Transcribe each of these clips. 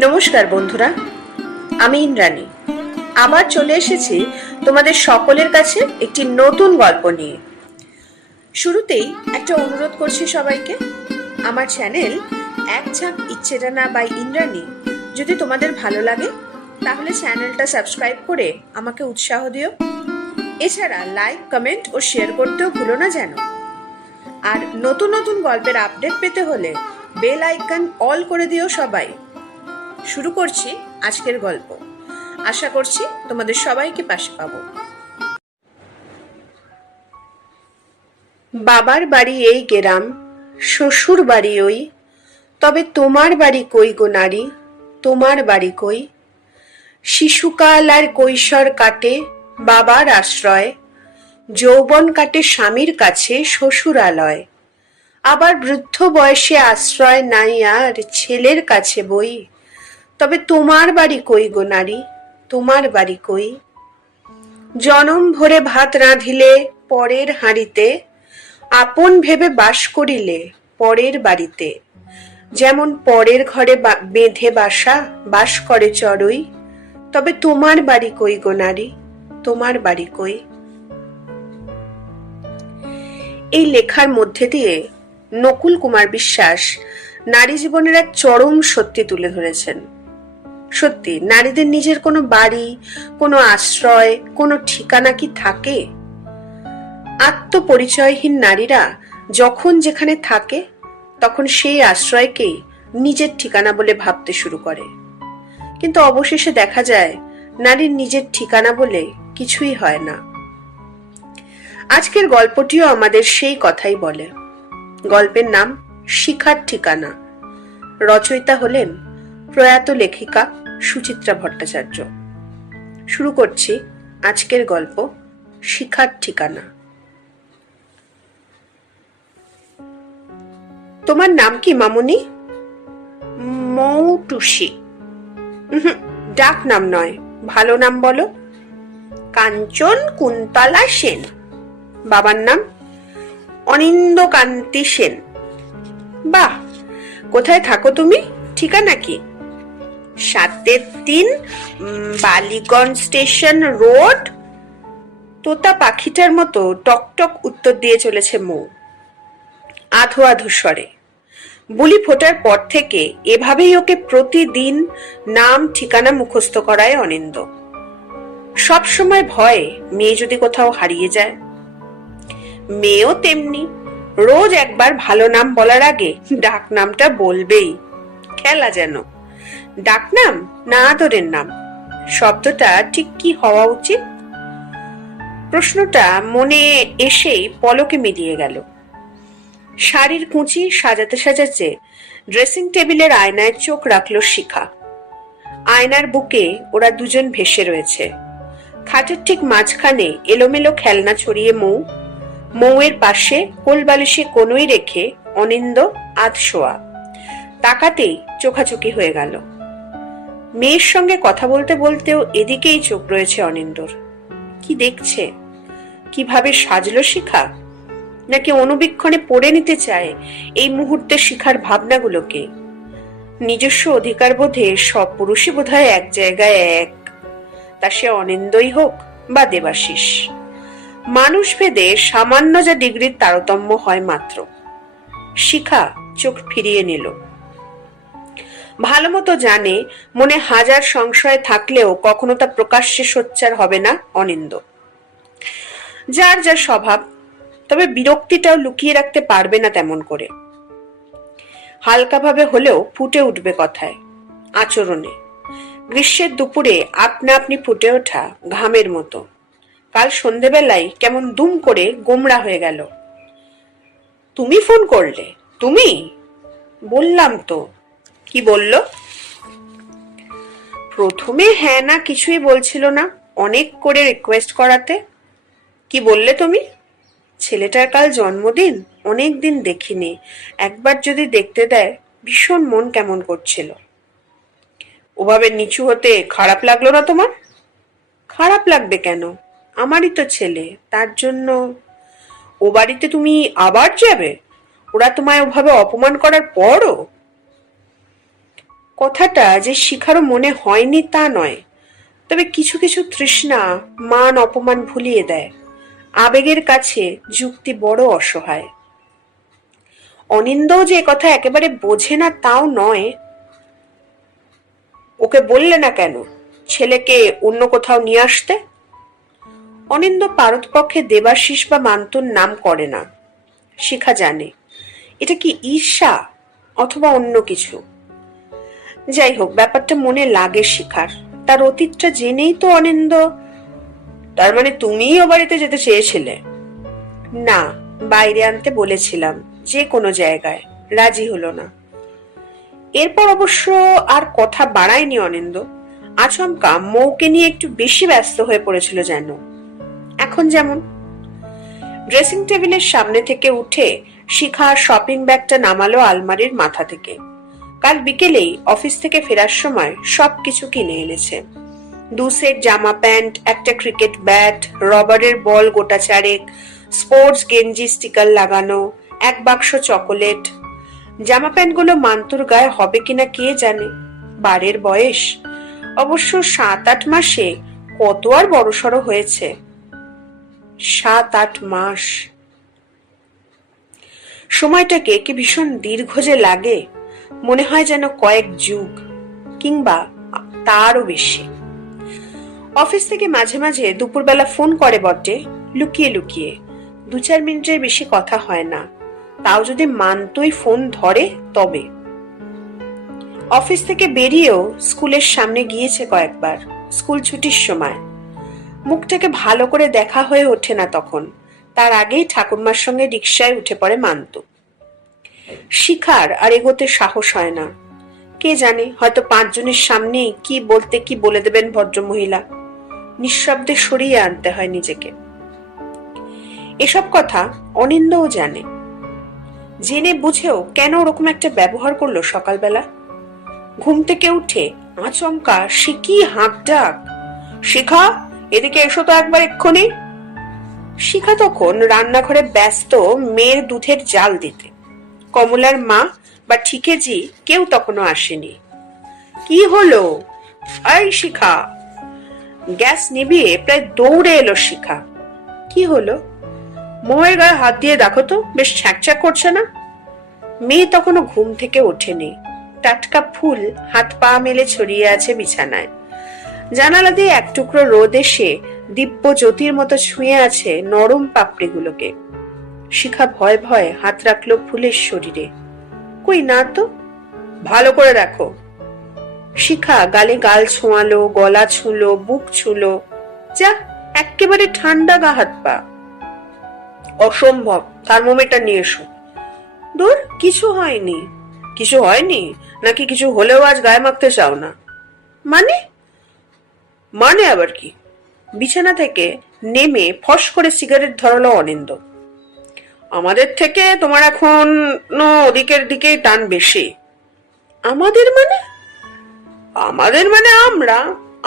নমস্কার বন্ধুরা, আমি ইন্দ্রাণী আবার চলে এসেছি তোমাদের সকলের কাছে একটি নতুন গল্প নিয়ে। শুরুতেই একটা অনুরোধ করছি সবাইকে, আমার চ্যানেল এক ঝাঁক ইচ্ছেডানা বাই ইন্দ্রাণী যদি তোমাদের ভালো লাগে তাহলে চ্যানেলটা সাবস্ক্রাইব করে আমাকে উৎসাহ দিও। এছাড়া লাইক, কমেন্ট ও শেয়ার করতেও ভুলো না যেন। আর নতুন নতুন গল্পের আপডেট পেতে হলে বেল আইকন অল করে দিও সবাই। শুরু করছি আজকের গল্প। আশা করছি তোমাদের সবাইকে পাশে পাবো। বাবার বাড়ি এই গ্রাম, শ্বশুর বাড়ি ওই, তবে তোমার বাড়ি কই গো নারী, তোমার বাড়ি কই? শিশুকাল আর কৈশোর কাটে বাবার আশ্রয়, যৌবন কাটে স্বামীর কাছে শ্বশুরালয়, আবার বৃদ্ধ বয়সে আশ্রয় নাই আর ছেলের কাছে বই, তবে তোমার বাড়ি কই গো নারী, তোমার বাড়ি কই? জনম ভরে ভাত রাঁধিলে পরের হাঁড়িতে, আপন ভেবে বাস করিলে পরের বাড়িতে, যেমন পরের ঘরে বেঁধে বাসা বাস করে চড়ুই, তবে তোমার বাড়ি কই গো নারী, তোমার বাড়ি কই? এই লেখার মধ্যে দিয়ে নকুল কুমার বিশ্বাস নারী জীবনের এক চরম সত্যি তুলে ধরেছেন। সত্যি, নারীদের নিজের কোনো বাড়ি, কোনো আশ্রয়, কোনো ঠিকানা কি থাকে? আত্মপরিচয়হীন নারীরা যখন যেখানে থাকে তখন সেই আশ্রয়কেই নিজের ঠিকানা বলে ভাবতে শুরু করে। কিন্তু অবশেষে দেখা যায় নারীর নিজের ঠিকানা বলে কিছুই হয় না। আজকের গল্পটিও আমাদের সেই কথাই বলে। গল্পের নাম শিখার ঠিকানা। রচয়িতা হলেন প্রয়াত লেখিকা সুচিত্রা ভট্টাচার্য। শুরু করছি আজকের গল্প শিখার ঠিকানা। তোমার নাম কি মামুনি? মৌটুসি। ডাক নাম নয়, ভালো নাম বলো। কাঞ্চন কুন্তলা সেন। বাবার নাম? অনিন্দ্যকান্তি সেন। বাহ, কোথায় থাকো তুমি? ঠিকানা কি? 7-3 বালিগঞ্জ স্টেশন রোড। তোতা পাখিটার মতো টকটক উত্তর দিয়ে চলেছে মৌ, আধো আধো স্বরে। বুলি ফোটার পর থেকে এভাবেই ওকে প্রতিদিন নাম ঠিকানা মুখস্থ করায় অনিন্দ। সবসময় ভয়ে মেয়ে যদি কোথাও হারিয়ে যায়। মেয়েও তেমনি, রোজ একবার ভালো নাম বলার আগে ডাক নামটা বলবেই। খেলা যেন। ডাক নাম না আদরের নাম, শব্দটা ঠিক কি হওয়া উচিত? প্রশ্নটা মনে এসেই পলকে মিলিয়ে গেল। শাড়ির কুঁচি সাজাতে সাজাতে ড্রেসিং টেবিলের আয়নায় চোখ রাখল শিখা। আয়নার বুকে ওরা দুজন ভেসে রয়েছে। খাটের ঠিক মাঝখানে এলোমেলো খেলনা ছড়িয়ে মৌ, মৌয়ের পাশে কোলবালিশে কোনোই রেখে অনিন্দ আধশোয়া। তাকাতেই চোখাচোখি হয়ে গেল। মেয়ের সঙ্গে কথা বলতে বলতেও এদিকেই চোখ রয়েছে অনিন্দর। কি দেখছে? কিভাবে সাজলো শিখা? নাকি অনুবীক্ষণে পড়ে নিতে চায় এই মুহূর্তে শিখার ভাবনাগুলোকে? নিজস্ব অধিকার বোধে সব পুরুষই বোধহয় এক জায়গায় এক, তা সে অনিন্দই হোক বা দেবাশিস। মানুষ ভেদে সামান্য যা ডিগ্রির তারতম্য হয় মাত্র। শিখা চোখ ফিরিয়ে নিল। ভালো মতো জানে মনে হাজার সংশয় থাকলেও কখনো তা প্রকাশ্যে সোচ্চার হবে না অনিন্দ। যার যার স্বভাব, তবে বিরক্তিটাও লুকিয়ে রাখতে পারবে না তেমন করে। হালকাভাবে হলেও ফুটে উঠবে কথায়, আচরণে। গ্রীষ্মের দুপুরে আপনা আপনি ফুটে ওঠা ঘামের মতো। কাল সন্ধেবেলায় কেমন দুম করে গোমড়া হয়ে গেল। তুমি ফোন করলে? তুমি? বললাম তো। কি বলল? প্রথমে হ্যাঁ না কিছুই বলছিল না, অনেক করে রিকোয়েস্ট করাতে। কি বললে তুমি? ছেলেটার কাল জন্মদিন, অনেক দিন দেখিনি, একবার যদি দেখতে দেয়। ভীষণ মন কেমন করছিল। ওভাবে নিচু হতে খারাপ লাগলো না তোমার? খারাপ লাগবে কেন? আমারই তো ছেলে, তার জন্য। ও বাড়িতে তুমি আবার যাবে? ওরা তোমায় ওভাবে অপমান করার পরও? কথাটা যে শিখারও মনে হয়নি তা নয়, তবে কিছু কিছু তৃষ্ণা মান অপমান ভুলিয়ে দেয়। আবেগের কাছে যুক্তি বড় অসহায়। অনিন্দও যে কথা একেবারে বোঝে না তাও নয়। ওকে বললে না কেন ছেলেকে অন্য কোথাও নিয়ে আসতে? অনিন্দ পারতপক্ষে দেবাশিস বা মান্তুর নাম করে না। শিখা জানে এটা কি ঈর্ষা অথবা অন্য কিছু। যাই হোক, ব্যাপারটা মনে লাগে শিখার। তার অতীতটা জেনেই তো অনিন্দ। তার মানে তুমিই ও বাড়িতে যেতে চেয়েছিলে? না, বাইরে আনতে বলেছিলাম, যে কোনো জায়গায়। রাজি হলো না। এরপর অবশ্য আর কথা বাড়ায়নি অনিন্দ। আচমকা মৌকে নিয়ে একটু বেশি ব্যস্ত হয়ে পড়েছিল যেন। এখন যেমন ড্রেসিং টেবিলের সামনে থেকে উঠে শিখা শপিং ব্যাগটা নামালো আলমারির মাথা থেকে। কাল বিকেলেই অফিস থেকে ফেরার সময় সবকিছু কিনে এনেছে। 2 সেট জামা প্যান্ট, একটা ক্রিকেট ব্যাট, রবারের বল গোটা চারেক, স্পোর্টস গেঞ্জি স্টিকার লাগানো, 1 বাক্স চকোলেট। জামা প্যান্টগুলো মান্তুর গায়ে হবে কিনা কে জানে। বারের বয়স অবশ্য 7-8 মাসে কত আর বড়সড় হয়েছে। 7-8 মাস সময়টাকে কি ভীষণ দীর্ঘ যে লাগে। মনে হয় যেন কয়েক যুগ কিংবা তারও বেশি। অফিস থেকে মাঝে মাঝে দুপুরবেলা ফোন করে বটে, লুকিয়ে লুকিয়ে। 2-4 মিনিটের বেশি কথা হয় না, তাও যদি মানতই ফোন ধরে তবে। অফিস থেকে বেরিয়েও স্কুলের সামনে গিয়েছে কয়েকবার, স্কুল ছুটির সময়। মুখটাকে ভালো করে দেখা হয়ে ওঠে না তখন। তার আগেই ঠাকুরমার সঙ্গে রিকশায় উঠে পড়ে মান্তু। শিখার আর এগোতে সাহস হয় না। কে জানে, হয়তো 5 জনের সামনেই কি বলতে কি বলে দেবেন ভদ্রমহিলা। নিঃশব্দে সরিয়ে আনতে হয় নিজেকে। এসব কথা অনিন্দও জানে। জেনে বুঝেও কেন ওরকম একটা ব্যবহার করলো সকালবেলা? ঘুম থেকে উঠে আচমকা সে কি হাঁক ডাক! শিখা, এদিকে এসো তো একবার এক্ষুনি। শিখা তখন রান্নাঘরে ব্যস্ত মেয়ের দুধের জাল দিতে। কমলার মা বা ঠিকেজি কেউ তখনও আসেনি। কি হলো? এই শিখা! গ্যাস নিভিয়ে প্রায় দৌড়ে এলো শিখা। কি হলো? মোয়ের গায়ে হাত দিয়ে দেখো তো, বেশ ছ্যাঁকছ্যাঁক করছে না? মেয়ে তখনও ঘুম থেকে ওঠেনি। টাটকা ফুল হাত পা মেলে ছড়িয়ে আছে বিছানায়। জানালা দিয়ে এক টুকরো রোদ এসে দিব্য জ্যোতির মতো ছুঁয়ে আছে নরম পাপড়িগুলোকে। শিখা ভয়ে ভয়ে হাত রাখলো ফুলের শরীরে। কই না তো। ভালো করে দেখো। শিখা গালে গাল ছোঁয়ালো, গলা ছুঁলো, বুক ছুঁলো। যা, একেবারে ঠান্ডা গা হাত পা। অসম্ভব, থার্মোমিটার নিয়ে এসো। দূর, কিছু হয়নি। কিছু হয়নি নাকি কিছু হলেও আজ গায়ে মাখতে চাও না? মানে? মানে আবার কি? বিছানা থেকে নেমে ফস করে সিগারেট ধরালো অনিন্দ। আমাদের থেকে তোমার এখন ওদিকের দিকেই টান বেশি। আমাদের মানে? আমাদের মানে আমরা,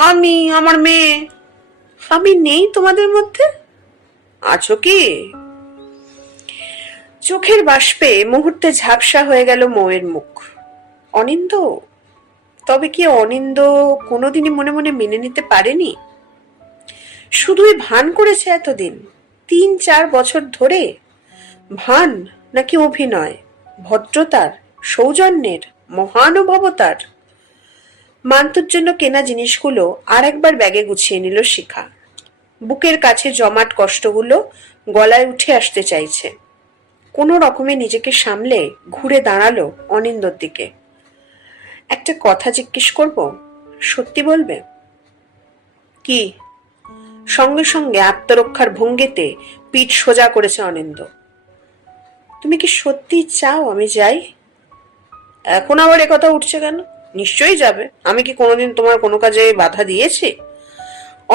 আমি, আমার মেয়ে। আমি নেই তোমাদের মধ্যে? আছো কি? চোখের বাষ্পে মুহূর্তে ঝাপসা হয়ে গেল মৌয়ের মুখ। অনিন্দ? তবে কি অনিন্দ কোনোদিনই মনে মনে মেনে নিতে পারেনি? শুধুই ভান করেছে এতদিন, 3-4 বছর ধরে? ভান নাকি অভিনয়? ভদ্রতার, সৌজন্যের, মহানুভবতার? মান্তুর জন্য কেনা জিনিসগুলো আর একবার ব্যাগে গুছিয়ে নিল শিখা। বুকের কাছে জমাট কষ্টগুলো গলায় উঠে আসতে চাইছে। কোনো রকমে নিজেকে সামলে ঘুরে দাঁড়ালো অনিন্দর দিকে। একটা কথা জিজ্ঞেস করব, সত্যি বলবে? কি? সঙ্গে সঙ্গে আত্মরক্ষার ভঙ্গিতে পিঠ সোজা করেছে অনিন্দ। তুমি কি সত্যি চাও আমি যাই? এখন আবার একথা উঠছে কেন? নিশ্চয়ই যাবে। আমি কি কোনোদিন তোমার কোনো কাজে বাধা দিয়েছি?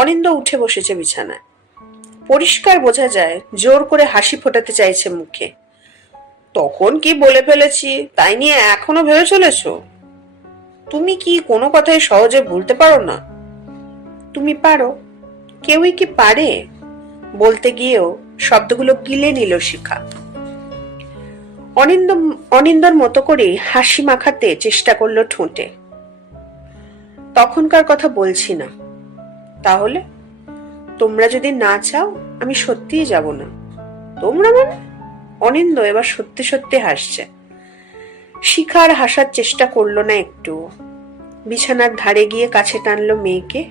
অনিন্দ উঠে বসেছে বিছানায়। পরিষ্কার বোঝা যায় জোর করে হাসি ফোটাতে চাইছে মুখে। তখন কি বলে ফেলেছি তাই নিয়ে এখনো ভেবে চলেছ? তুমি কি কোনো কথাই সহজে ভুলতে পারো না? তুমি পারো। কেউই কি পারে? বলতে গিয়েও শব্দগুলো গিলে নিল শিখা। অনিন্দর মতো করে হাসি মাখাতে চেষ্টা করলো ঠোঁটে। তখনকার কথা বলছি না। তাহলে তোমরা যদি না চাও আমি সত্যিই যাব না। তোমরা মানে? অনিন্দ এবার সত্যি সত্যি হাসছে। শিখা আর হাসার চেষ্টা করলো না একটু। বিছানার ধারে গিয়ে কাছে টানলো মেয়েকে,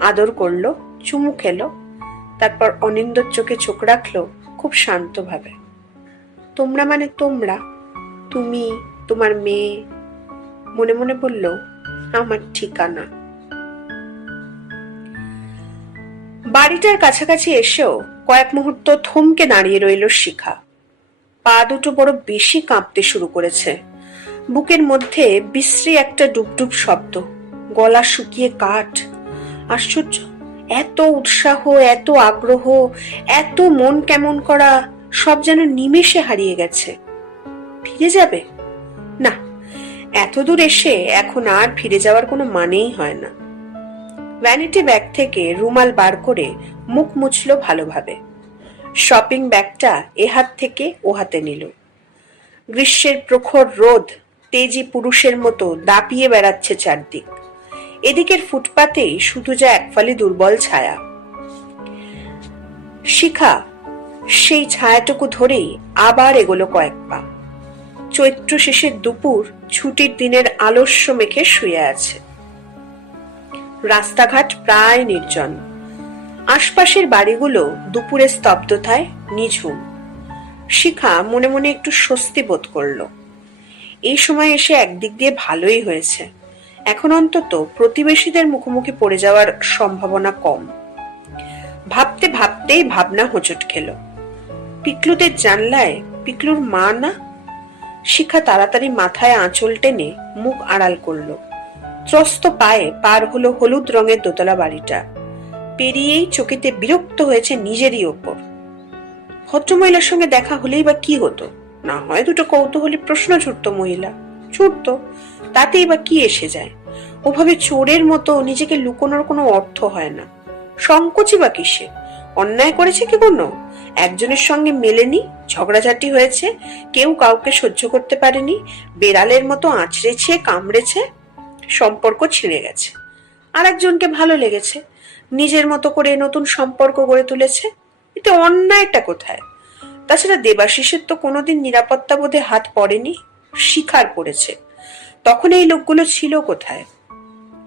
আদর করলো, চুমু খেলো, তারপর অনিন্দর চোখে চোখ রাখলো খুব শান্তভাবে। তোমরা মানে তোমরা, তুমি, তোমার মেয়ে। মনে মনে বলল, আমার ঠিকানা। বাড়িটার কাছাকাছি এসেও কয়েক মুহূর্ত থমকে দাঁড়িয়ে রইল শিখা। পা দুটো বড় বেশি কাঁপতে শুরু করেছে। বুকের মধ্যে বিশ্রী একটা ডুবডুব শব্দ, গলা শুকিয়ে কাঠ। আশ্চর্য, এত উৎসাহ, এত আগ্রহ, এত মন কেমন করা, সব যেন নিমেষে হারিয়ে গেছে। ফিরে যাবে? না, এত দূর এসে এখন আর ফিরে যাওয়ার কোনো মানেই হয় না। ভ্যানিটি ব্যাগ থেকে রুমাল বার করে মুখ মুছল ভালোভাবে। শপিং ব্যাগটা এ হাত থেকে ও হাতে নিল। গ্রীষ্মের প্রখর রোদ তেজি পুরুষের মতো দাপিয়ে বেড়াচ্ছে চারদিক। এদিকের ফুটপাতেই শুধু যা একফালি দুর্বল ছায়া। শিখা সেই ছায়াটুকু ধরেই আবার এগোলো কয়েক পা। চৈত্র শেষের দুপুর ছুটির দিনের আলস্য মেখে শুয়ে আছে। রাস্তাঘাট প্রায় নির্জন। আশপাশের বাড়িগুলো দুপুরের স্তব্ধতায় নিঝুম। শিখা মনে মনে একটু স্বস্তি বোধ করলো। এই সময় এসে একদিক দিয়ে ভালোই হয়েছে। এখন অন্তত প্রতিবেশীদের মুখোমুখি পড়ে যাওয়ার সম্ভাবনা কম। ভাবতে ভাবতেই ভাবনা হোঁচট খেল। পিকলুদের জানলায় পিকলুর মা না? শিখা তাড়াতাড়ি মাথায় আঁচল টেনে মুখ আড়াল করলো। ত্রস্ত পায়ে পার হলো হলুদ রঙের দোতলা বাড়িটা। পেরিয়েই চোখেতে বিরক্ত হয়েছে নিজেরই ওপর। ভদ্রমহিলার সঙ্গে দেখা হলেই বা কি হতো? না হয় দুটো কৌতূহলী প্রশ্ন ছুটতো মহিলা, ছুটতো, তাতেই বা কি এসে যায়? ওভাবে চোরের মতো নিজেকে লুকোনোর কোনো অর্থ হয় না। সংকোচই বা কিসে? অন্যায় করেছে কি কোনো? একজনের সঙ্গে মেলেনি, ঝগড়াঝাটি হয়েছে, কেউ কাউকে সহ্য করতে পারেনি, বেড়ালের মতো আঁচড়েছে, কামড়েছে, সম্পর্ক ছিঁড়ে গেছে। আর একজনকে ভালো লেগেছে, নিজের মতো করে নতুন সম্পর্ক গড়ে তুলেছে। এতে অন্যায়টা কোথায়? তাছাড়া দেবাশিসের তো কোনোদিন নিরাপত্তা বোধে হাত পড়েনি, শিকার করেছে। তখন এই লোকগুলো ছিল কোথায়?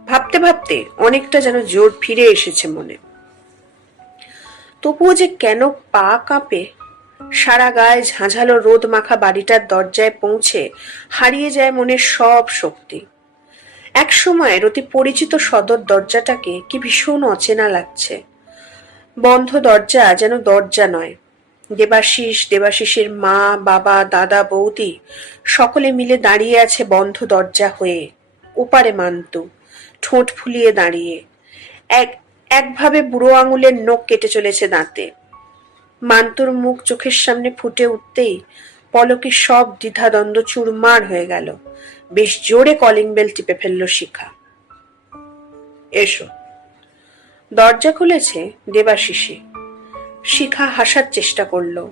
ভাবতে ভাবতে অনেকটা যেন জোর ফিরে এসেছে মনে। তবুও যে কেন পা কাঁপে। সারা গায়ে ঝাঁঝালো রোদ মাখা বাড়িটার দরজায় পৌঁছে হারিয়ে যায় মনের সব শক্তি। এক সময়ের অতি পরিচিত সদর দরজাটাকে কি ভীষণ অচেনা লাগছে। বন্ধ দরজা যেন দরজা নয়। দেবাশিস, দেবাশিসের মা, বাবা, দাদা, বৌদি সকলে মিলে দাঁড়িয়ে আছে বন্ধ দরজা হয়ে। ওপারে মান্তু ঠোঁট ফুলিয়ে দাঁড়িয়ে, একভাবে বুড়ো আঙুলের নখ কেটে চলেছে দাঁতে। মান্তুর মুখ চোখের সামনে ফুটে উঠতেই পলকে সব দ্বিধাদ্বন্দ্ব চুরমার হয়ে গেল। বেশ জোরে কলিং বেল টিপে ফেলল শিখা। এসো। দরজা খুলেছে দেবাশিসি। শিখা হাসার চেষ্টা করলো।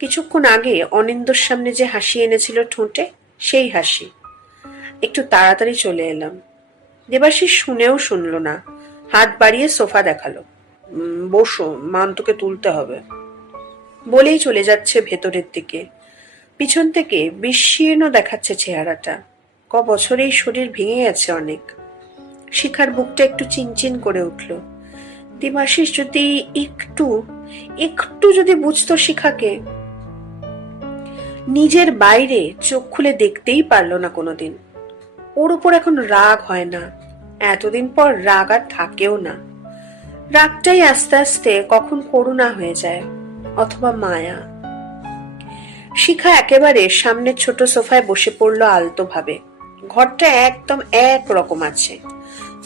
কিছুক্ষণ আগে অনিন্দর সামনে যে হাসি এনেছিল ঠোঁটে, সেই হাসি। একটু তাড়াতাড়ি চলে এলাম। দেবাশিস শুনেও শুনল না, হাত বাড়িয়ে সোফা দেখালো। বসো, মান্তুকে তুলতে হবে বলেই চলে যাচ্ছে ভেতরের দিকে। পিছন থেকে বিস্তীর্ণ দেখাচ্ছে চেহারাটা। বছরেই শরীর ভেঙে গেছে অনেক। শিখার বুকটা একটু চিনচিন করে উঠল। দেবাশিস যদি একটু একটু যদি বুঝতো শিখাকে। নিজের বাইরে চোখ খুলে দেখতেই পারল না কোনোদিন। ওর উপর এখন রাগ হয় না, এতদিন পর রাগ আর থাকেও না। রাগটাই আস্তে আস্তে কখন করুণা হয়ে যায়, অথবা মায়া। শিখা একেবারে সামনের ছোট সোফায় বসে পড়লো আলতো ভাবে। ঘরটা একদম এক রকম আছে।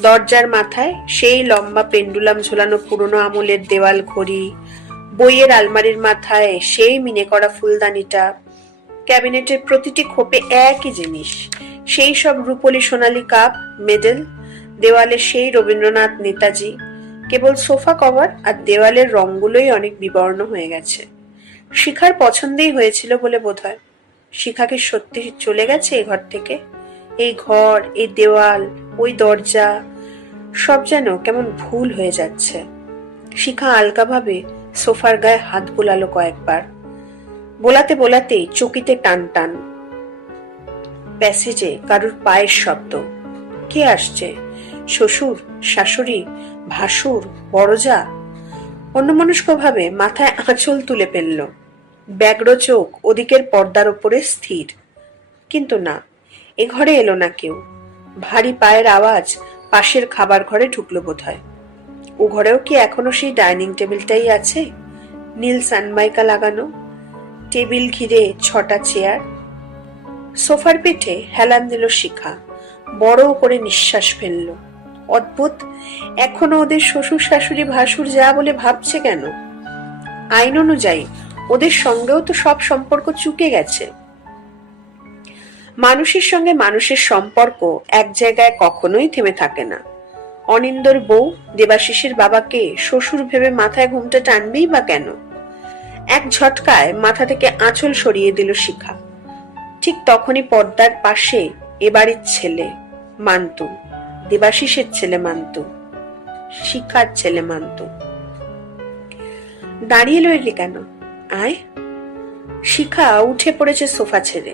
দরজার মাথায় সেই লম্বা পেন্ডুলাম ঝোলানো পুরনো আমলের দেওয়াল ঘড়ি, বইয়ের আলমারির মাথায় সেই মিনে করা ফুলদানিটা, ক্যাবিনেটের প্রতিটি খোপে একই জিনিস, সেই সব রূপলি সোনালী কাপ, মেডেল, দেওয়ালে সেই রবীন্দ্রনাথ, নেতাজি। কেবল সোফা কভার আর দেওয়ালের রঙগুলোই অনেক বিবর্ণ হয়ে গেছে। শিখার পছন্দেই হয়েছিল বলে বোধহয়। শিখাকে সত্যি চলে গেছে এ ঘর থেকে? এই ঘর, এই দেওয়াল, ওই দরজা সব যেন কেমন ভুল হয়ে যাচ্ছে। শিখা আলগাভাবে সোফার গায়ে হাত বোলালো কয়েকবার। বোলাতে বোলাতেই চকিতে টান টান। প্যাসেজে কারুর পায়ের শব্দ। কে আসছে? শ্বশুর, শাশুড়ি, ভাসুর, বড়জা? অন্যমনস্ক ভাবে মাথায় আঁচল তুলে ফেলল। ব্যগ্র চোখ ওদিকের পর্দার ওপরে স্থির। কিন্তু না, এ ঘরে এলো না কেউ। ভারী পায়ের আওয়াজ পাশের খাবার ঘরে ঢুকলো বোধহয়। ও ঘরেও কি এখনো সেই ডাইনিং টেবিলটাই আছে? নীল সানমাইকা লাগানো, টেবিল ঘিরে 6টা চেয়ার। সোফার পিঠে হেলান দিল শিখা, বড় করে নিঃশ্বাস ফেলল। অদ্ভুত, এখনো ওদের শ্বশুর শাশুড়ি ভাসুর যা বলে ভাবছে কেন? আইন অনুযায়ী ওদের সঙ্গেও তো সব সম্পর্ক চুকে গেছে। মানুষের সঙ্গে মানুষের সম্পর্ক এক জায়গায় কখনোই থেমে থাকে না। অনিন্দর বউ দেবাশিসের বাবাকে শ্বশুর ভেবে মাথায় ঘুমটা টানবেই বা কেন? এক ঝটকায় মাথা থেকে আঁচল সরিয়ে দিল শিখা। ঠিক তখনই পর্দার পাশে এবাড়ির ছেলে মান্তু, দেবাশিসের ছেলে মান্তু, শিখার ছেলে মান্তু। দাঁড়িয়ে রইলি কেন? আয়। শিখা উঠে পড়েছে সোফা ছেড়ে,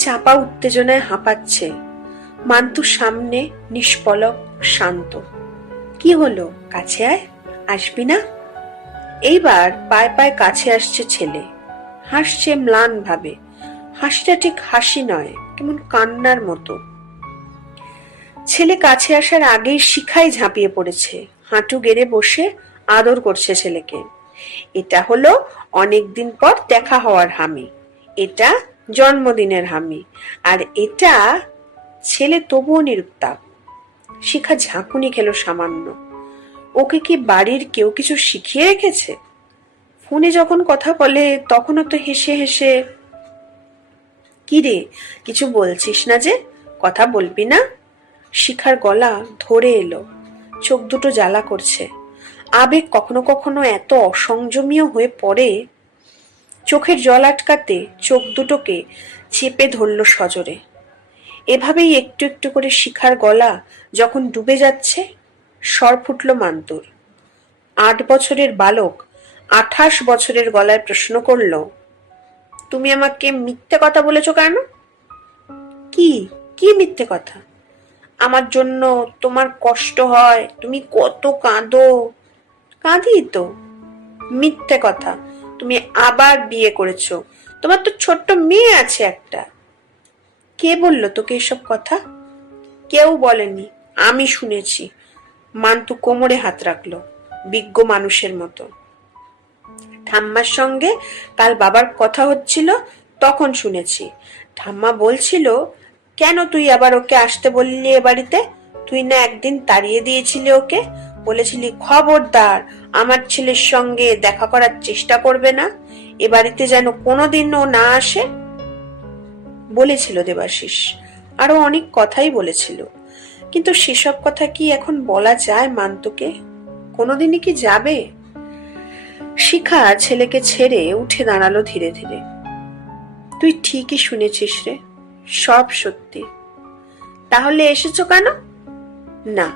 চাপা উত্তেজনায় হাঁপাচ্ছে। মান্তু সামনে, নিষ্পলক, শান্ত। কি হলো? কাছে আয়। আসবি না? এইবার পায়ে পায়ে কাছে আসছে ছেলে। হাসছে ম্লান ভাবে। হাসিটা ঠিক হাসি নয়, কেমন কান্নার মতো। ছেলে কাছে আসার আগেই শিখাই ঝাঁপিয়ে পড়েছে, হাঁটু গেড়ে বসে আদর করছে ছেলেকে। এটা হলো অনেকদিন পর দেখা হওয়ার হামি, এটা জন্মদিনের হামি, আর এটা। ছেলে তবুও নিরুত্তাপ। শিখা ঝাঁকুনি খেলো সামান্য। ওকে কি বাড়ির কেউ কিছু শিখিয়ে রেখেছে? ফোনে যখন কথা বলে তখনও তো হেসে হেসে। কি রে, কিছু বলছিস না যে? কথা বলবি না? শিখার গলা ধরে এলো, চোখ দুটো জ্বালা করছে। আবেগ কখনো কখনো এত অসংযমীয় হয়ে পড়ে। চোখের জল আটকাতে চোখ দুটোকে চেপে ধরল সজোরে। এভাবেই একটু একটু করে শিখার গলা যখন ডুবে যাচ্ছে, স্বর ফুটল মান্তুর। 8 বছরের বালক 28 বছরের গলায় প্রশ্ন করল, তুমি আমাকে মিথ্যে কথা বলেছ কেন? কি কি মিথ্যে কথা? আমার জন্য তোমার কষ্ট হয়, তুমি কত কাঁদো। কাঁদি তো। মিথ্যে কথা, তুমি আবার বিয়ে করেছো, তোমার তো ছোট্ট মেয়ে আছে একটা। কে বললো তোকে এসব কথা? কেউ বলেনি, আমি শুনেছি। মান্তু কোমরে হাত রাখলো, বিজ্ঞ মানুষের মতো। ঠাম্মার সঙ্গে কাল বাবার কথা হচ্ছিল, তখন শুনেছি। ঠাম্মা বলছিল, কেন তুই আবার ওকে আসতে বললি এ বাড়িতে? তুই না একদিন তাড়িয়ে দিয়েছিলি ওকে, বলেছিলি খবরদার আমার ছেলের সঙ্গে দেখা করার চেষ্টা করবে না, এ বাড়িতে যেন কোনোদিন ও না আসে। বলেছিল দেবাশিস, আরো অনেক কথাই বলেছিল, কিন্তু সেসব কথা কি এখন বলা যায় মান্তুকে? কোনোদিনই কি যাবে? শিখা ছেলেকে ছেড়ে উঠে দাঁড়ালো ধীরে ধীরে। তুই ঠিকই শুনেছিস রে, সব সত্যি। তাহলে এসেছো কেন? না,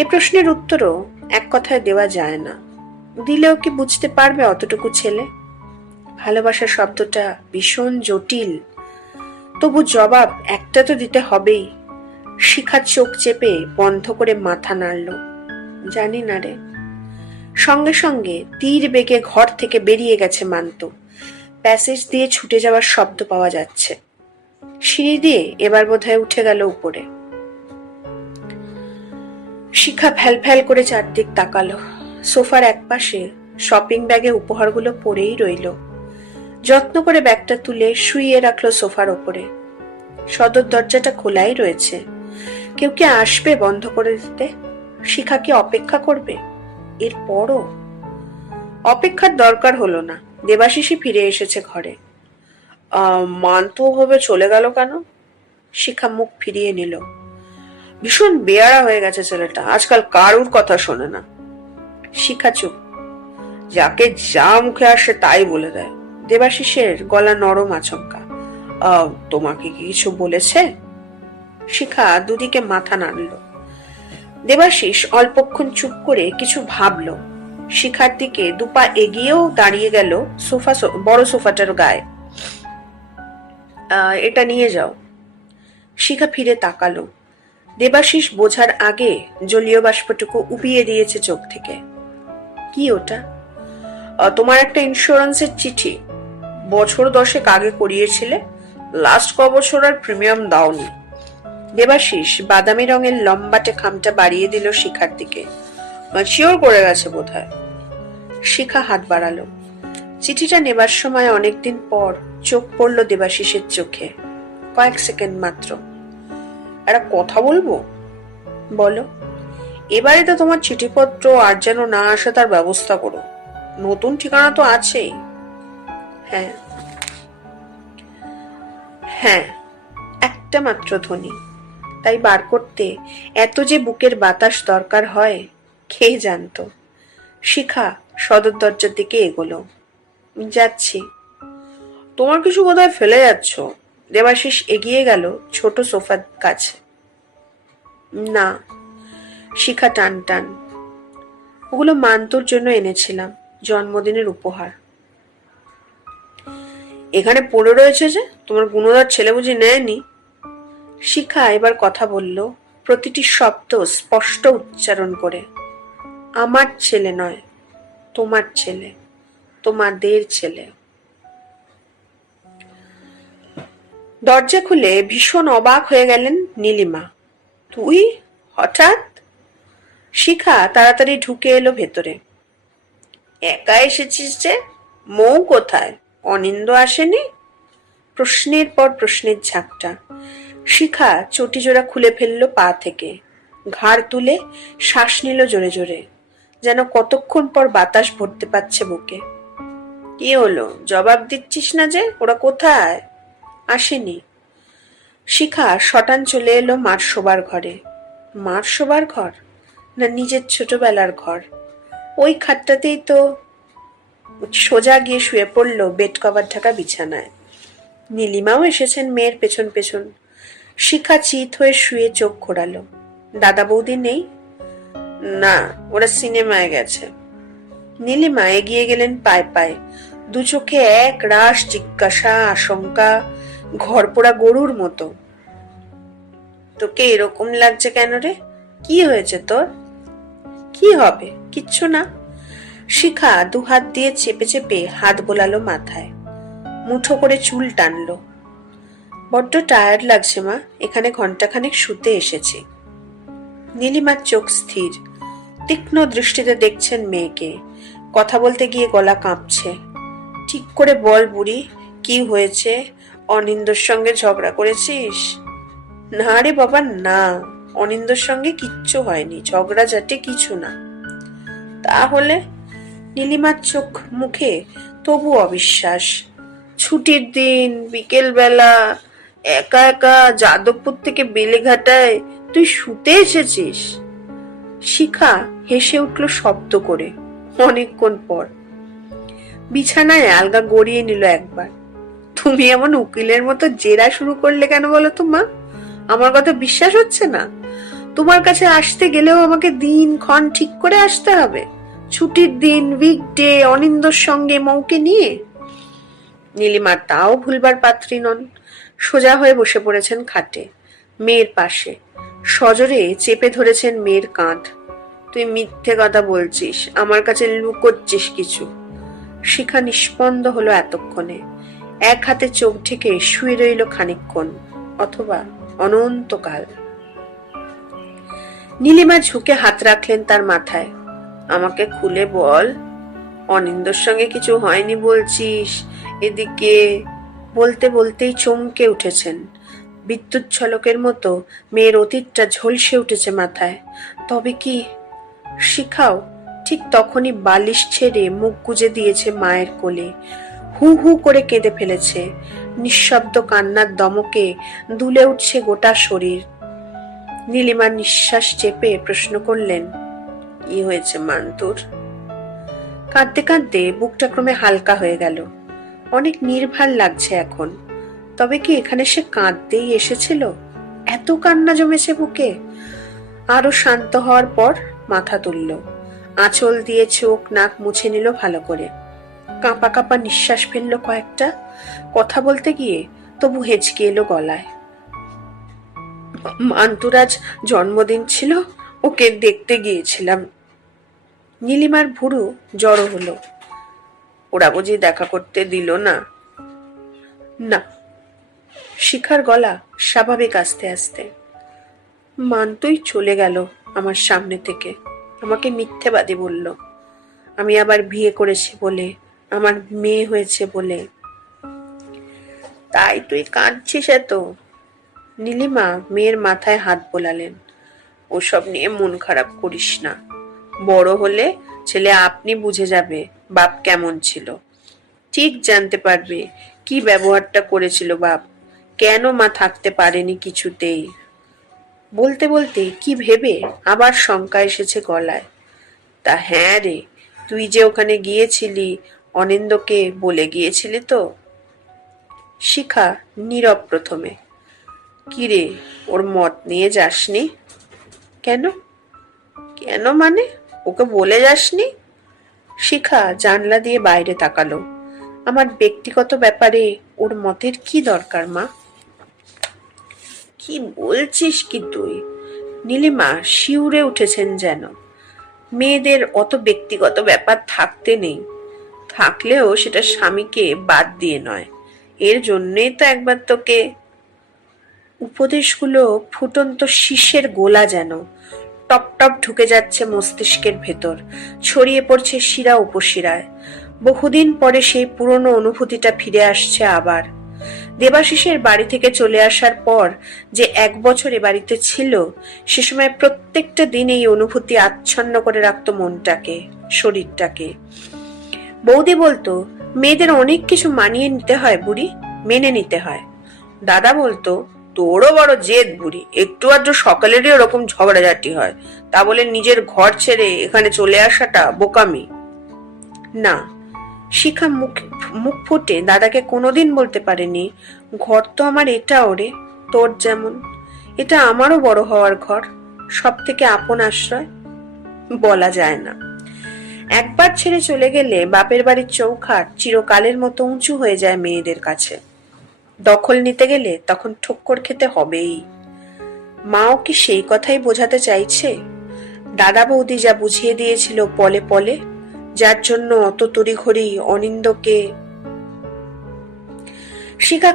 এ প্রশ্নের উত্তরও এক কথায় দেওয়া যায় না। দিলেও কি বুঝতে পারবে অতটুকু ছেলে? ভালোবাসা শব্দটা ভীষণ জটিল, তবু জবাব একটা তো দিতে হবেই। শিখা চোখ চেপে বন্ধ করে মাথা নাড়ল। জানি না রে। সঙ্গে সঙ্গে তীর বেগে ঘর থেকে বেরিয়ে গেছে মান্তু। প্যাসেজ দিয়ে ছুটে যাওয়ার শব্দ পাওয়া যাচ্ছে। সিঁড়ি দিয়ে এবার বোধহয় উঠে গেল উপরে। শিখা ফ্যাল ফ্যাল করে চারদিক তাকালো। সোফার একপাশে শপিং ব্যাগে উপহারগুলো পড়েই রইল। যত্ন করে ব্যাগটা তুলে শুইয়ে রাখলো সোফার ওপরে। সদর দরজাটা খোলাই রয়েছে। কেউ কি আসবে বন্ধ করে দিতে? শিখা কি অপেক্ষা করবে? এরপরও অপেক্ষার দরকার হলো না। দেবাশিসই ফিরে এসেছে ঘরে। মান্তু ভাবে চলে গেল কেন? শিখা মুখ ফিরিয়ে নিল। ভীষণ বেয়ারা হয়ে গেছে ছেলেটা, আজকাল কারুর কথা শোনে না। শিখা চুপ, যাকে যা মুখে আসে তাই বলে দেয়। দেবাশিসের গলা নরম আচমকা। তোমাকে কি কিছু বলেছে? শিখা দুদিকে মাথা নাড়ল। দেবাশিস অল্পক্ষণ চুপ করে কিছু ভাবল। শিখার দিকে দুপা এগিয়েও দাঁড়িয়ে গেল বড় সোফাটার গায়ে। এটা নিয়ে যাও। শিখা ফিরে তাকালো। দেবাশিস বোঝার আগে জলীয় বাষ্পটুকু উবিয়ে দিয়েছে চোখ থেকে। কি ওটা? তোমার একটা ইন্স্যুরেন্সের চিঠি, বছর 10 আগে করিয়েছিলে। লাস্ট ক বছর আর প্রিমিয়াম দাওনি। দেবাশিস বাদামি রঙের লম্বাটে খামটা বাড়িয়ে দিল শিখার দিকে। ম্যাচিওর করে গেছে বোধহয়। শিখা হাত বাড়ালো। চিঠিটা নেবার সময় অনেকদিন পর চোখ পড়ল দেবাশিসের চোখে। কয়েক সেকেন্ড মাত্র। একটা কথা বলবো? বলো। এবারে তো তোমার চিঠিপত্র আর যেন না আসে তার ব্যবস্থা করো। নতুন ঠিকানা তো আছেই। হ্যাঁ হ্যাঁ, একটা মাত্র ধ্বনি। তাই বার করতে এত যে বুকের বাতাস দরকার হয় কে জানতো। শিখা সদর দরজার দিকে এগোলো। যাচ্ছি। তোমার কিছু বোধহয় ফেলে যাচ্ছ। দেবাশিস এগিয়ে গেল ছোট সোফার কাছে। না। শিখা টান টান। ওগুলো মান্তুর জন্য এনেছিলাম, জন্মদিনের উপহার। এখানে পড়ে রয়েছে যে, তোমার গুণদার ছেলে বুঝি নেয়নি? শিখা এবার কথা বলল, প্রতিটি শব্দ স্পষ্ট উচ্চারণ করে। আমার ছেলে নয়, তোমার ছেলে, তোমাদের ছেলে। দরজা খুলে ভীষণ অবাক হয়ে গেলেন নীলিমা। তুই হঠাৎ? শিখা তাড়াতাড়ি ঢুকে এলো ভেতরে। একা এসেছিস যে? মৌ কোথায়? অনিন্দ আসেনি? প্রশ্নের পর প্রশ্নের ঝাপটা। শিখা চটি জোড়া খুলে ফেললো পা থেকে। ঘাড় তুলে শ্বাস নিল জোরে জোরে, যেন কতক্ষণ পর বাতাস ভরতে পারছে বুকে। কি হলো, জবাব দিচ্ছিস না যে? ওরা কোথায়? আসেনি। শিখা শটান চলে এলো মার শোবার ঘরে। মার শোবার ঘর না নিজের ছোটবেলার ঘর? ওই খাটটাতেই তো। সোজা গিয়ে শুয়ে পড়লো বেড কভার ঢাকা বিছানায়। নীলিমাও এসেছেন মেয়ের পেছন পেছন। শিখা চিত হয়ে শুয়ে চোখ ঘোরালো। দাদা বৌদি নেই? না, ওরা সিনেমায় গেছে। নীলিমা এগিয়ে গেলেন পায়ে পায়ে, দু চোখে এক রাশ জিজ্ঞাসা আশঙ্কা, ঘর পোড়া গরুর মতো। তোকে এরকম লাগছে কেন রে? কি হয়েছে তোর? কি হবে? কিচ্ছু না। শিখা দুহাত দিয়ে চেপে চেপে হাত বোলালো মাথায়, মুঠো করে চুল টানলো। বড্ড টায়ার্ড লাগছে মা, এখানে ঘন্টাখানেক শুতে এসেছি। নীলিমার চোখ স্থির, তীক্ষ্ণ দৃষ্টিতে দেখছেন মেয়েকে। কথা বলতে গিয়ে গলা কাঁপছে। ঠিক করে বল বুড়ি, কি হয়েছে? অনিন্দর সঙ্গে ঝগড়া করেছিস? না রে বাবা না, অনিন্দর সঙ্গে কিচ্ছু হয়নি, ঝগড়াঝাটি কিছু না। তাহলে? নীলিমার চোখ মুখে তবু অবিশ্বাস। ছুটির দিন বিকেল বেলা একা একা যাদবপুর থেকে বেলেঘাটায় তুই শুতে এসেছিস? শিখা হেসে উঠল শব্দ করে অনেকক্ষণ পর। বিছানায় আলগা গড়িয়ে নিল একবার। তুমি এমন উকিলের মতো জেরা শুরু করলে কেন বলো তো মা? আমার কথা বিশ্বাস হচ্ছে না? তোমার কাছে আসতে গেলেও আমাকে দিন ক্ষণ ঠিক করে আসতে হবে? ছুটির দিন, উইকডে, অনিন্দর সঙ্গে মৌকে নিয়ে? নীলিমা তাও ভুলবার পাত্রী নন। সোজা হয়ে বসে পড়েছেন খাটে, মেয়ের পাশে। সজোরে চেপে ধরেছেন মেয়ের কাঁধ। তুই মিথ্যে কথা বলছিস, আমার কাছে লুকোচ্ছিস কিছু। শিখা নিষ্পন্দ হলো এতক্ষণে। এক হাতে চোখ ঢেকে শুয়ে রইল খানিকক্ষণ, অথবা অনন্তকাল। নীলিমা ঝুঁকে হাত রাখলেন তার মাথায়। আমাকে খুলে বল, অনিন্দর সঙ্গে কিছু হয়নি বলছিস? এদিকে। বলতে বলতেই চমকে উঠেছেন। বিদ্যুৎ ঝলকের মতো মেয়ের অতীতটা ঝলসে উঠেছে মাথায়। তবে কি? শিখাও ঠিক তখনই বালিশ ছেড়ে মুখ গুজে দিয়েছে মায়ের কোলে। হু হু করে কেঁদে ফেলেছে। নিঃশব্দ কান্নার দমকে দুলে উঠছে গোটা শরীর। নীলিমার নিঃশ্বাস চেপে প্রশ্ন করলেন, কি হয়েছে মান্তুর? কাঁদতে কাঁদতে বুকটা ক্রমে হালকা হয়ে গেল। অনেক নির্ভার লাগছে এখন। তবে কি এখানে সে কাঁদতেই এসেছিল? এত কান্না জমেছে বুকে। আরো শান্ত হওয়ার পর মাথা তুলল, আঁচল দিয়ে চোখ নাক মুছে নিল ভালো করে। কাঁপা কাঁপা নিঃশ্বাস ফেললো কয়েকটা। কথা বলতে গিয়ে তবু হেঁচকে এলো গলায়। মান্টুরাজ জন্মদিন ছিল, ওকে দেখতে গিয়েছিলাম। নীলিমার ভুরু জড়ো হলো। ওরা বুঝি দেখা করতে দিল না? না। শিখার গলা স্বাভাবিক আস্তে আস্তে। মান্টুই চলে গেল আমার সামনে থেকে। আমাকে মিথ্যেবাদী বলল। আমি আবার বিয়ে করেছি বলে, আমার মেয়ে হয়েছে বলে। তাই তুই কাঁদছিস এত? নীলিমা মেয়ের মাথায় হাত বোলালেন। ওসব নিয়ে মন খারাপ করিস না। বড় হলে ছেলে আপনি বুঝে যাবে বাপ কেমন ছিল। ঠিক জানতে পারবে কি ব্যবহারটা করেছিল বাপ, কেন মা থাকতে পারেনি কিছুতেই। বলতে বলতে কি ভেবে আবার শঙ্কা এসেছে গলায়। তা হ্যাঁ রে, তুই যে ওখানে গিয়েছিলি, অনিন্দকে বলে গিয়েছিলি তো? শিখা নীরব প্রথমে। কি রে, ওর মত নিয়ে যাসনি কেন? কেন মানে? ওকে বলে যাসনি? শিখা জানলা দিয়ে বাইরে তাকালো। আমার ব্যক্তিগত ব্যাপারে ওর মতের কি দরকার মা? কি বলছিস কি তুই? নীলিমা শিউরে উঠেছেন যেন। মেয়েদের অত ব্যক্তিগত ব্যাপার থাকতে নেই, থাকলেও সেটা স্বামীকে বাদ দিয়ে নয়। এর জন্যই তো একবার তোকে। উপদেশগুলো ফুটন্ত শীষের গোলা যেন, টপ টপ ঢুকে যাচ্ছে মস্তিষ্কের ভেতর, ছড়িয়ে পড়ছে শিরা উপশিরায়। বহুদিন পরে সেই পুরনো অনুভূতিটা ফিরে আসছে আবার। দেবাশিসের বাড়ি থেকে চলে আসার পর যে 1 বছর এ বাড়িতে ছিল, সে সময় প্রত্যেকটা দিন এই অনুভূতি আচ্ছন্ন করে রাখতো মনটাকে, শরীরটাকে। বৌদি বলতো মেয়েদের অনেক কিছু মানিয়ে নিতে হয় বুড়ি, মেনে নিতে হয়। দাদা বলতো তোরও বড় জেদ বুড়ি, একটু আধটু সকালেরই ওরকম ঝগড়াঝাটি হয়, তা বলে নিজের ঘর ছেড়ে এখানে চলে আসাটা বোকামি। না, শিখা মুখ ফুটে দাদাকে কোনোদিন বলতে পারেনি, ঘর তো আমার এটা ওরে, তোর যেমন। এটা আমারও বড় হওয়ার ঘর, সব থেকে আপন আশ্রয়। বলা যায় না। একবার ছেড়ে চলে গেলে বাপের বাড়ির চৌখাট চিরকালের মতো উঁচু হয়ে যায় মেয়েদের কাছে। দখল নিতে গেলে তখন ঠক্কর খেতে হবেই। মাও কি সেই কথাই বোঝাতে চাইছে? দাদা বৌদি যা বুঝিয়ে দিয়েছিল পলে পলে, যার জন্য অত তড়িঘড়ি অনিন্দকে। শিখা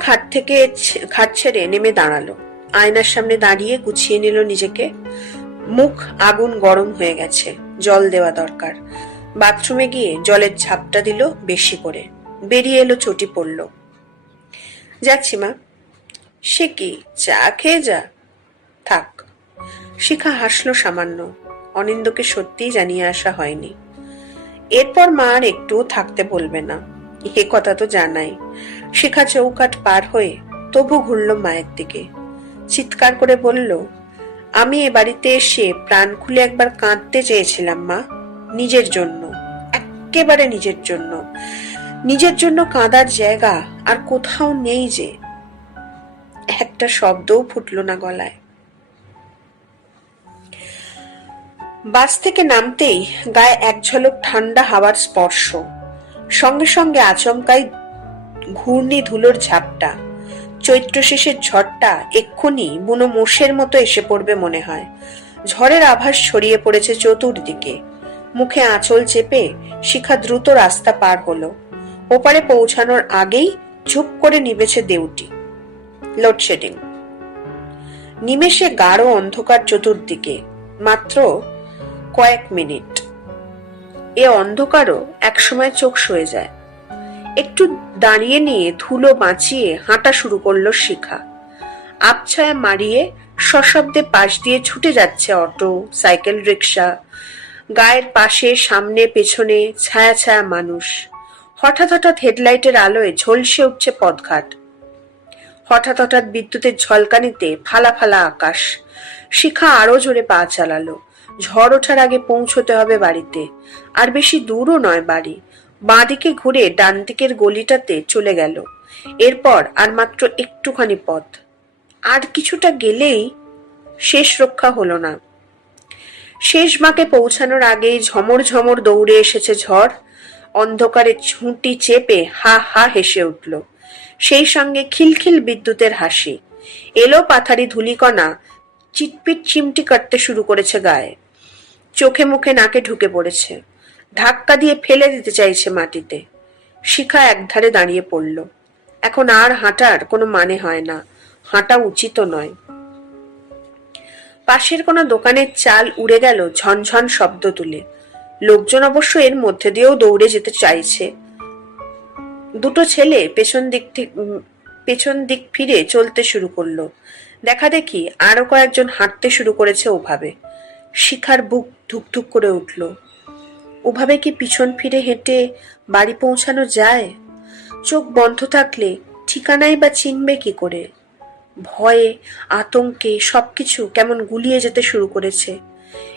খাট ছেড়ে নেমে দাঁড়ালো। আয়নার সামনে দাঁড়িয়ে গুছিয়ে নিল নিজেকে। মুখ আগুন গরম হয়ে গেছে, জল দেওয়া দরকার। বাথরুমে গিয়ে জলের ঝাপটা দিল বেশি করে। বেরিয়ে এলো, চটি পড়ল। যাচ্ছি মা। সে কি, চা খেয়ে যা। থাক। শিখা হাসলো সামান্য। অনিন্দকে সত্যিই জানিয়ে আসা হয়নি। এরপর মা আর একটু থাকতে বলবে না, এ কথা তো জানাই। শিখা চৌকাঠ পার হয়ে তবু ঘুরল মায়ের দিকে। চিৎকার করে বলল, আমি এ বাড়িতে এসে প্রাণ খুলে একবার কাঁদতে চেয়েছিলাম মা, নিজের জন্য, একেবারে নিজের জন্য। নিজের জন্য কাঁদার জায়গা আর কোথাও নেই যে। একটা শব্দও ফুটল না গলায়। বাস থেকে নামতেই গায়ে এক ঝলক ঠান্ডা হাওয়ার স্পর্শ, সঙ্গে সঙ্গে আচমকাই ঘূর্ণি ধুলোর ঝাপটা। চৈত্র শেষের ঝড়টা এক্ষুনি বুনো মোষের মতো এসে পড়বে মনে হয়। ঝড়ের আভাস ছড়িয়ে পড়েছে চতুর্দিকে। মুখে আঁচল চেপে শিখা দ্রুত রাস্তা পার হলো। ওপারে পৌঁছানোর আগেই চুপ করে নিবেছে দেউটি। লোডশেডিং। নিমেষে গাঢ় অন্ধকার চতুর্দিকে। মাত্র কয়েক মিনিট। এ অন্ধকারও একসময় চোখ সয়ে যায়। একটু দাঁড়িয়ে নিয়ে ধুলো বাঁচিয়ে হাঁটা শুরু করলো শিখা। আবছায়া মারিয়ে সশব্দে পাশ দিয়ে ছুটে যাচ্ছে অটো, সাইকেল, রিক্সা। গায়ের পাশে, সামনে, পেছনে ছায়া ছায়া মানুষ। হঠাৎ হঠাৎ হেডলাইটের আলোয় ঝলসে উঠছে পথঘাট। হঠাৎ হঠাৎ বিদ্যুতের ঝলকানিতে ফালা ফালা আকাশ। শিখা আরো জোরে পা চালালো। ঝড় ওঠার আগে পৌঁছতে হবে বাড়িতে। আর বেশি দূরও নয় বাড়ি। বাঁদিকে ঘুরে ডান দিকের গলিটাতে চলে গেল। এরপর আর মাত্র একটুখানি পথ। আর কিছুটা গেলেই শেষ রক্ষা হলো না। শেষ মাকে পৌঁছানোর আগেই ঝমর ঝমর দৌড়ে এসেছে ঝড়। অন্ধকারে ঝুঁটি চেপে হা হা হেসে উঠল, সেই সঙ্গে খিলখিল বিদ্যুতের হাসি। এলো পাথারি ধুলিকণা চিটপিট চিমটি কাটতে শুরু করেছে গায়ে, চোখে মুখে নাকে ঢুকে পড়েছে, ধাক্কা দিয়ে ফেলে দিতে চাইছে মাটিতে। শিখা একধারে দাঁড়িয়ে পড়ল। এখন আর হাঁটার কোনো মানে হয় না, হাঁটা উচিত নয়। পাশের কোনো দোকানের চাল উড়ে গেল ঝনঝন শব্দ তুলে। লোকজন অবশ্য এর মধ্যে দিয়েও দৌড়ে যেতে চাইছে। দুটো ছেলে পেছন দিক ফিরে চলতে শুরু করলো। দেখা দেখি আরো কয়েকজন হাঁটতে শুরু করেছে ওভাবে। শিখার বুক ধুকধুক করে উঠল। ওভাবে কি পিছন ফিরে হেঁটে বাড়ি পৌঁছানো যায়? চোখ বন্ধ থাকলে ঠিকানাই বা চিনবে কি করে? ভয়ে আতঙ্কে সবকিছু কেমন গুলিয়ে যেতে শুরু করেছে।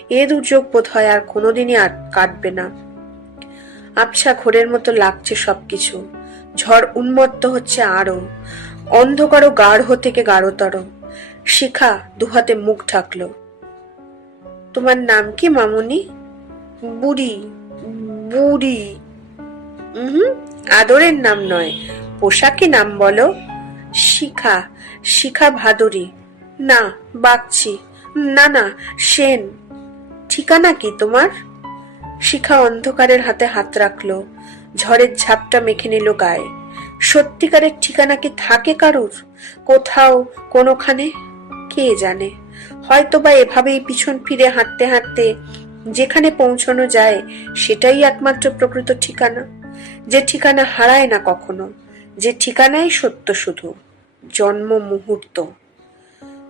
এ দুর্যোগ বোধ হয় আর কোনোদিনই কাটবে না। আবছা ঘোরের মতো লাগছে সবকিছু। ঝড় উন্মত্ত হচ্ছে আরো, অন্ধকারও গাঢ় থেকে গাঢ়তর। শিখা দুহাতে মুখ ঢাকলো। তোমার নাম কি মামুনি? বুড়ি। বুড়ি? আদরের নাম নয়, পোশাকি নাম বলো। শিখা। শিখা ভাদুরী। না, বাগচি। না না, সেন। ঠিকানা কি তোমার? শিখা অন্ধকারের হাতে হাত রাখলো, ঝড়ের ঝাপটা মেখে নিল গায়ে। সত্যিকারের ঠিকানা কি থাকে কারুর কোথাও কোনোখানে? কে জানে, হয়তো বা এভাবেই পিছন ফিরে হাঁটতে হাঁটতে যেখানে পৌঁছানো যায় সেটাই একমাত্র প্রকৃত ঠিকানা। যে ঠিকানা হারায় না কখনো, যে ঠিকানাই সত্য শুধু, জন্ম মুহূর্ত।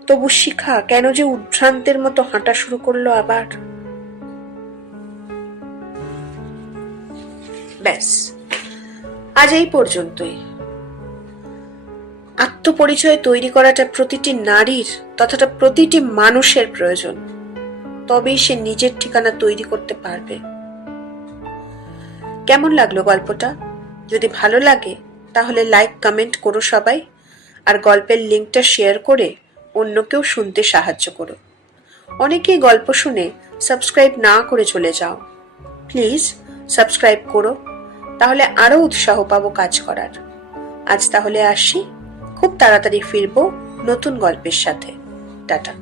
তবু শিখা কেন যে উদ্ভ্রান্তের মতো হাঁটা শুরু করলো আবার। ব্যাস, আজ এই পর্যন্তই। আত্মপরিচয় তৈরি করাটা প্রতিটি নারীর তথা প্রতিটি মানুষের প্রয়োজন, তবেই সে নিজের ঠিকানা তৈরি করতে পারবে। কেমন লাগলো গল্পটা? যদি ভালো লাগে তাহলে লাইক কমেন্ট করো সবাই, আর গল্পের লিঙ্কটা শেয়ার করে অন্যকেও শুনতে সাহায্য করো। অনেকেই গল্প শুনে সাবস্ক্রাইব না করে চলে যাও। প্লিজ সাবস্ক্রাইব করো, তাহলে আরো উৎসাহ পাবো কাজ করার। আজ তাহলে আসি, খুব তাড়াতাড়ি ফিরবো নতুন গল্পের সাথে। টাটা।